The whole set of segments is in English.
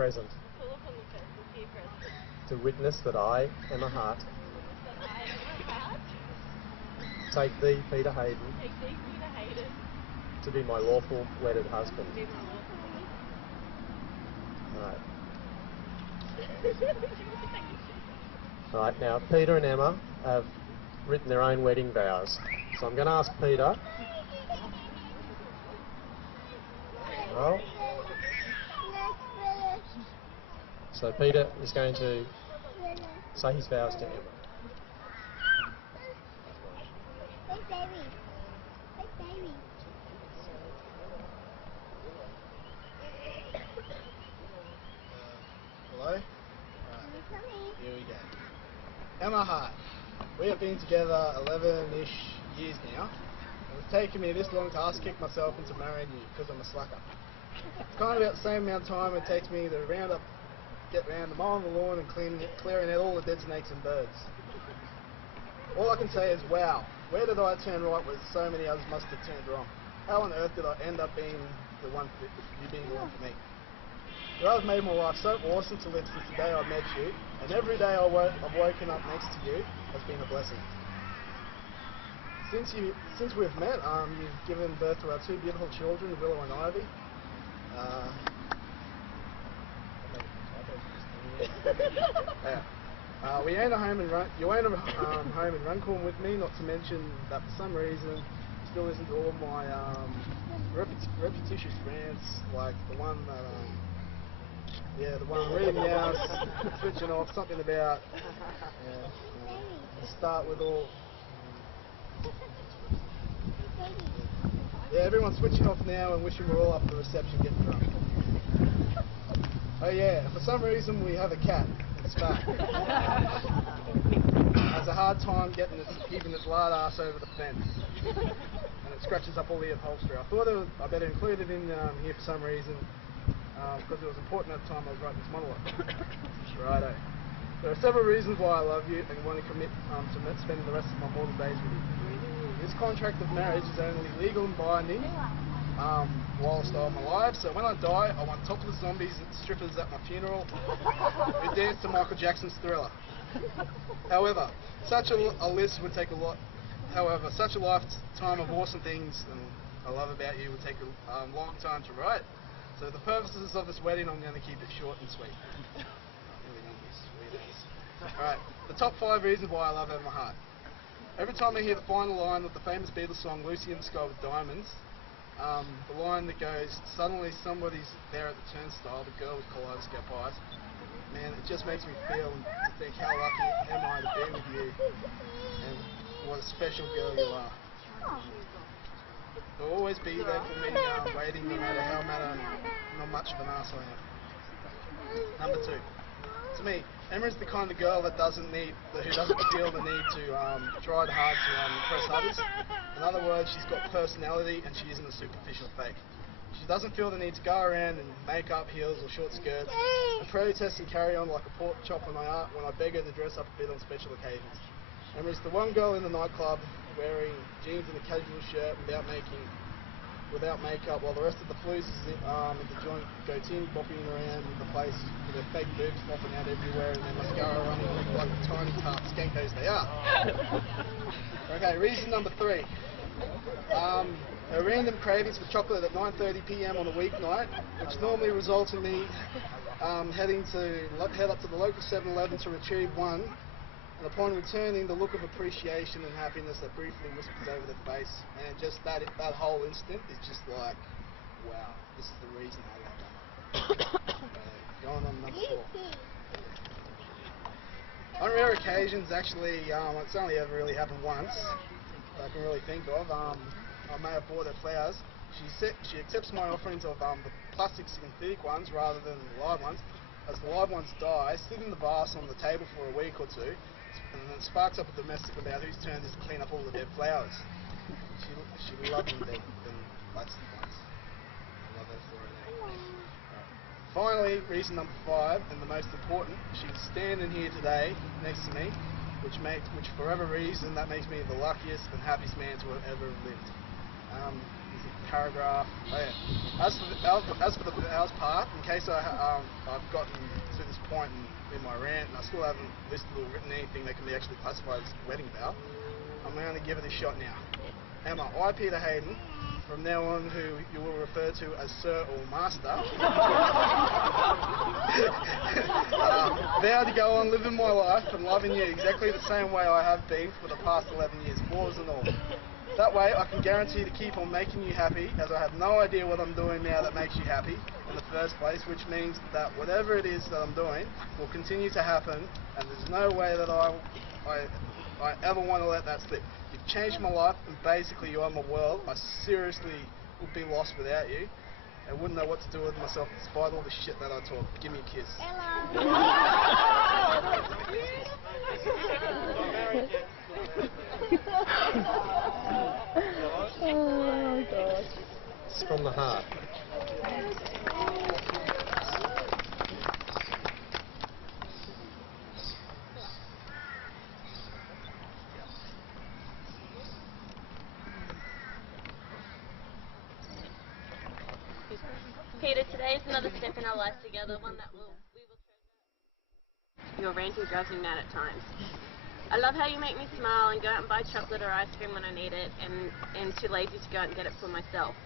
present. Call upon the person here present. To witness that I, Emma Hart, That I, Emma Hart, take thee, Peter Hayden, take thee, Peter Hayden, to be my lawful wedded husband. to be my lawful Right. husband. Right, now Peter and Emma have written their own wedding vows. So I'm going to ask Peter. Well, so Peter is going to say his vows to Emma. Big baby. Big baby. Hello? Right. Here we go. Emma Hart. We have been together 11-ish years now. It's taken me this long to ass kick myself into marrying you because I'm a slacker. It's kind of about the same amount of time it takes me to get round the mowing the lawn and clearing out all the dead snakes and birds. All I can say is, wow, where did I turn right where so many others must have turned wrong? How on earth did I end up being the one for you being the one for me? You have made my life so awesome to live since the day I met you, and every day I've woken up next to you has been a blessing. Since we've met, you've given birth to our two beautiful children, Willow and Ivy. We own a home you own a home in Runcorn with me, not to mention that for some reason you still listen to all my repetitious rants, like the one that the one I'm reading now, switching off, something about start with all. Yeah, everyone's switching off now and wishing we're all up at the reception getting drunk. Oh yeah, for some reason we have a cat. It's fat. Has a hard time keeping its lard ass over the fence. And it scratches up all the upholstery. I thought I better include it in here for some reason, because it was important at the time I was writing this monologue. Righto. There are several reasons why I love you and want to commit to spending the rest of my mortal days with you. This contract of marriage is only legal and binding whilst I'm alive, so when I die, I want topless zombies and strippers at my funeral who dance to Michael Jackson's Thriller. However, such a list would take a lot. However, such a lifetime of awesome things I love about you would take a long time to write. So for the purposes of this wedding, I'm going to keep it short and sweet. Alright, the top 5 reasons why I love Emma Hart. Every time I hear the final line of the famous Beatles song Lucy in the Sky with Diamonds, the line that goes, suddenly somebody's there at the turnstile, the girl with kaleidoscope eyes, man, it just makes me feel to think how lucky am I to be with you and what a special girl you are. You'll always be there for me, waiting no matter how not much of an ass I am. Number 2. To me, Emma is the kind of girl that who doesn't feel the need to try hard to impress others. In other words, she's got personality and she isn't a superficial fake. She doesn't feel the need to go around in makeup, heels or short skirts and protest and carry on like a pork chop when I beg her to dress up a bit on special occasions. Emma is the one girl in the nightclub wearing jeans and a casual shirt without makeup, while the rest of the flues in the joint go teeny bopping around the place with their fake boobs flopping out everywhere and their mascara running like tiny tart skankos they are. Okay, reason number 3. Her random cravings for chocolate at 9:30 PM on a weeknight, which normally results in me head up to the local 7-Eleven to retrieve one. And upon returning, the look of appreciation and happiness that briefly whispers over their face, and just that whole instant is just like, wow, this is the reason I love Emma. Going on number 4. On rare occasions, actually, it's only ever really happened once that I can really think of. I may have bought her flowers. She accepts my offerings of the plastic synthetic ones rather than the live ones. As the live ones die, sit in the vase on the table for a week or two, and then it sparks up a domestic about whose turn it is to clean up all the dead flowers. She loves them dead than plastic ones. I love that story there. Right. Finally, reason number 5, and the most important, she's standing here today next to me, which for whatever reason that makes me the luckiest and happiest man to have ever lived. paragraph. Oh, yeah. As for the vows part, in case I've gotten to this point in my rant and I still haven't listed or written anything that can be actually classified as wedding vow, I'm going to give it a shot now. Emma, I, Peter Hayden, from now on who you will refer to as Sir or Master, vow to go on living my life and loving you exactly the same way I have been for the past 11 years, flaws and all. That way I can guarantee to keep on making you happy, as I have no idea what I'm doing now that makes you happy in the first place, which means that whatever it is that I'm doing will continue to happen, and there's no way that I ever want to let that slip. You've changed my life, and basically you are my world. I seriously would be lost without you. I wouldn't know what to do with myself despite all the shit that I talk. Give me a kiss. Oh God. It's from the heart. Peter, today is another step in our lives together, one that we will treasure. Your ranting drives me mad at times. I love how you make me smile and go out and buy chocolate or ice cream when I need it and too lazy to go out and get it for myself.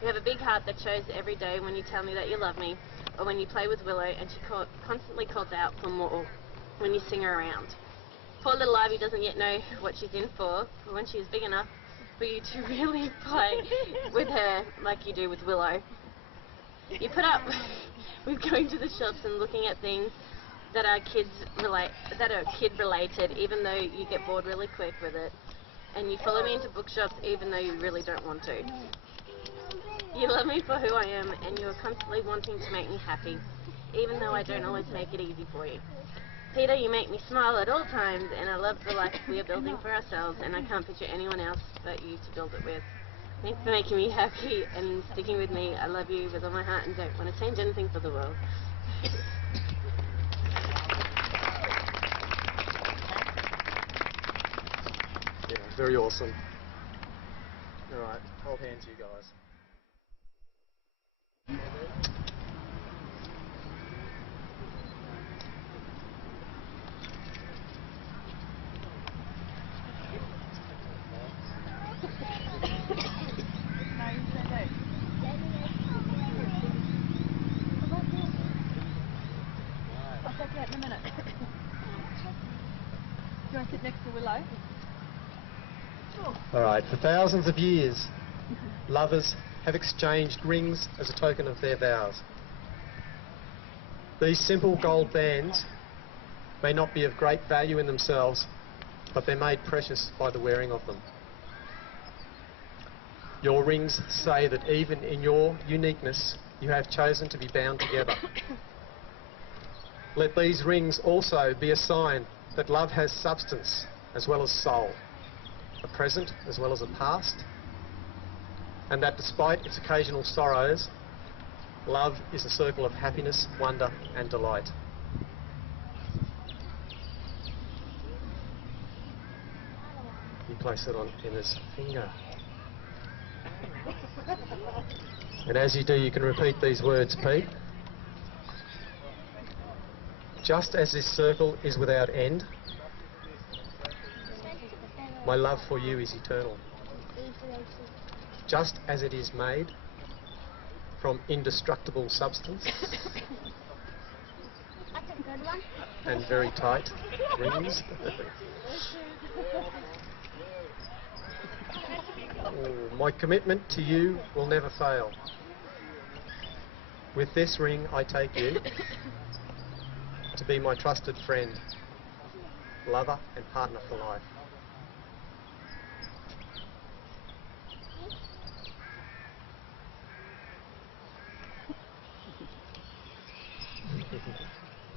You have a big heart that shows every day when you tell me that you love me, or when you play with Willow and she constantly calls out for more when you sing her around. Poor little Ivy doesn't yet know what she's in for, but when she is big enough for you to really play with her like you do with Willow. You put up with going to the shops and looking at things that are kid related, even though you get bored really quick with it. And you follow me into bookshops even though you really don't want to. You love me for who I am, and you are constantly wanting to make me happy, even though I don't always make it easy for you. Peter, you make me smile at all times, and I love the life we are building for ourselves, and I can't picture anyone else but you to build it with. Thanks for making me happy and sticking with me. I love you with all my heart and don't want to change anything for the world. Yeah, very awesome. All right, hold hands, you guys. I'll take you out in a minute. Do you want to sit next to Willow? All right, for thousands of years, lovers have exchanged rings as a token of their vows. These simple gold bands may not be of great value in themselves, but they're made precious by the wearing of them. Your rings say that even in your uniqueness, you have chosen to be bound together. Let these rings also be a sign that love has substance as well as soul, a present as well as a past, and that despite its occasional sorrows, love is a circle of happiness, wonder and delight. You place it on Emma's finger. And as you do, you can repeat these words, Pete. Just as this circle is without end, my love for you is eternal. Just as it is made from indestructible substance and very tight rings. Oh, my commitment to you will never fail. With this ring I take you to be my trusted friend, lover and partner for life.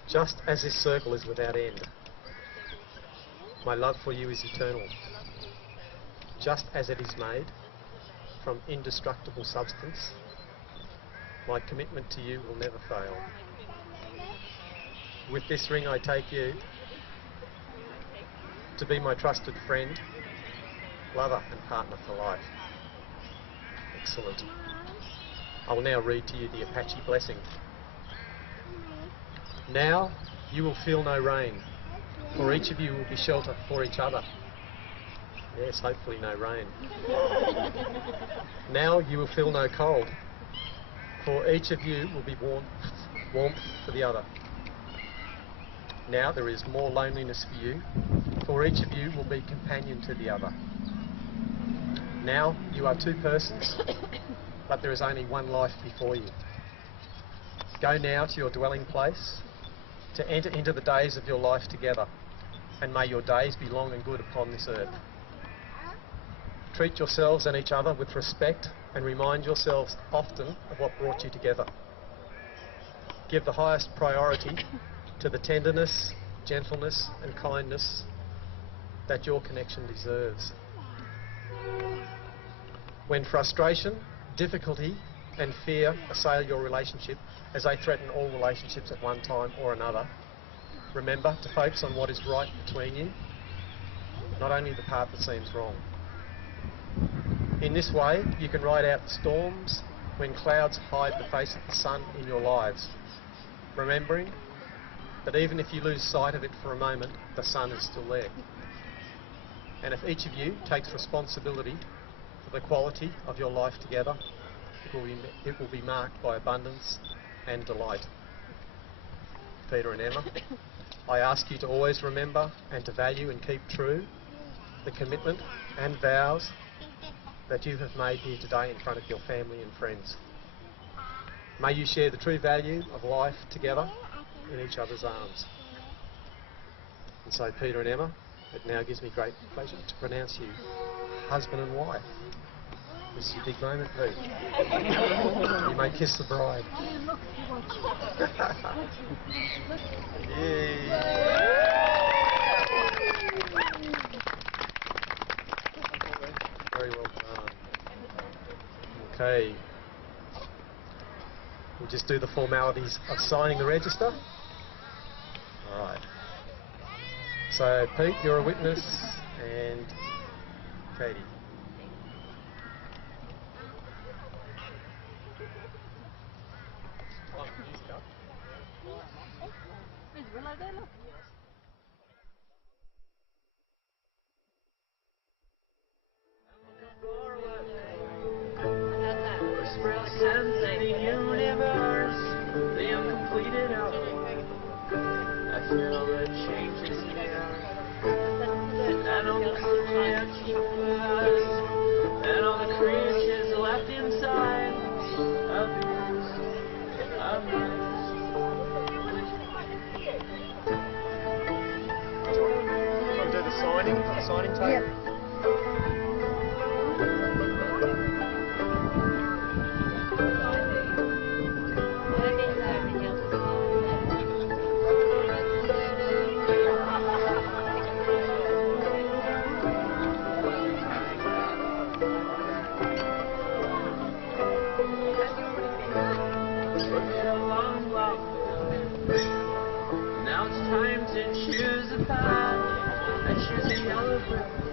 Just as this circle is without end, my love for you is eternal. Just as it is made from indestructible substance, my commitment to you will never fail. With this ring I take you to be my trusted friend, lover and partner for life. Excellent. I will now read to you the Apache blessing. Now you will feel no rain, for each of you will be shelter for each other. Yes, hopefully no rain. Now you will feel no cold, for each of you will be warmth for the other. Now there is more loneliness for you, for each of you will be companion to the other. Now you are two persons, but there is only one life before you. Go now to your dwelling place, to enter into the days of your life together, and may your days be long and good upon this earth. Treat yourselves and each other with respect, and remind yourselves often of what brought you together. Give the highest priority to the tenderness, gentleness and kindness that your connection deserves. When frustration, difficulty and fear assail your relationship, as they threaten all relationships at one time or another, remember to focus on what is right between you, not only the part that seems wrong. In this way, you can ride out the storms when clouds hide the face of the sun in your lives, remembering that even if you lose sight of it for a moment, the sun is still there. And if each of you takes responsibility for the quality of your life together, it will be marked by abundance and delight. Peter and Emma, I ask you to always remember and to value and keep true the commitment and vows that you have made here today in front of your family and friends. May you share the true value of life together in each other's arms. And so, Peter and Emma, it now gives me great pleasure to pronounce you husband and wife. This is your big moment, Pete. You may kiss the bride. Very well done. Okay. We'll just do the formalities of signing the register. All right. So, Pete, you're a witness, and Katie. There's Willow there, look. Express sense of the universe, the uncompleted outline. I feel the changes in the air, and all the creatures, and all the creatures left inside of yours, of yours. Do you want to do the signing table? Yep. Now it's time to choose a path. I choose a yellow brick.